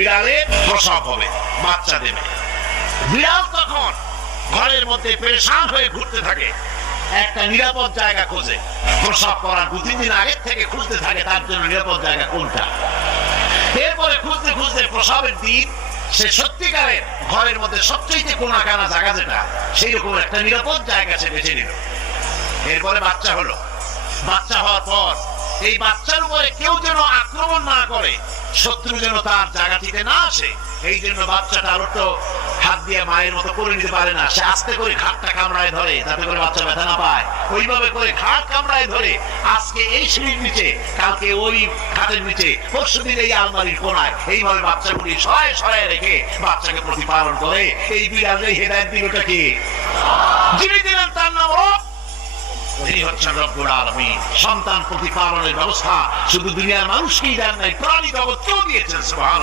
বিড়ালের প্রসব হবে, বাচ্চা দেবে। বিড়াল তখন ঘরের মধ্যে পেরেশান হয়ে ঘুরতে থাকে, একটা নিরাপদ জায়গা খোঁজে। প্রসব করার 2-3 দিন আগে থেকে খুঁজতে থাকে তার জন্য নিরাপদ জায়গা কোনটা। এরপরে খুঁজতে খুঁজতে প্রসবের দিন সে সত্যিকারের ঘরের মধ্যে সবচেয়ে কোনা কানা জায়গা যেটা, সেই রকম একটা নিরাপদ জায়গা সে বেছে নিল। এরপরে বাচ্চা হলো। বাচ্চা হওয়ার পর এই বাচ্চার উপরে কেউ যেন আক্রমণ না করে, শত্রু যেন তার জায়গাটিতে না আসে, এই জন্য বাচ্চাটা আরো তো হাত দিয়ে মায়ের মতো করে নিতে পারে না, সে আস্তে করে ঘাটটা কামড়ায় ধরে যাতে করে বাচ্চা ব্যথা না পায়। ওইভাবে করে ঘাট কামড়ায় ধরে আজকে এই সিঁড়ির নিচে, কালকে ওই খাটের নিচে, পরশুদিন এই আলমারির কোনায়, এইভাবে বাচ্চাগুলি সরায় সরায় রেখে বাচ্চাকে প্রতিপালন করে। এই বিড়ালের হেদায়েত দিলটা কি? যিনি দিলেন তার নাম তিনি হচ্ছেন রব্বুল আলামিন। সন্তান প্রতিপালনের ব্যবস্থা শুধু দুনিয়ার মানুষকেই দেন নাই, প্রাণী জগৎকেও দিয়েছেন। সুবহানাল্লাহ।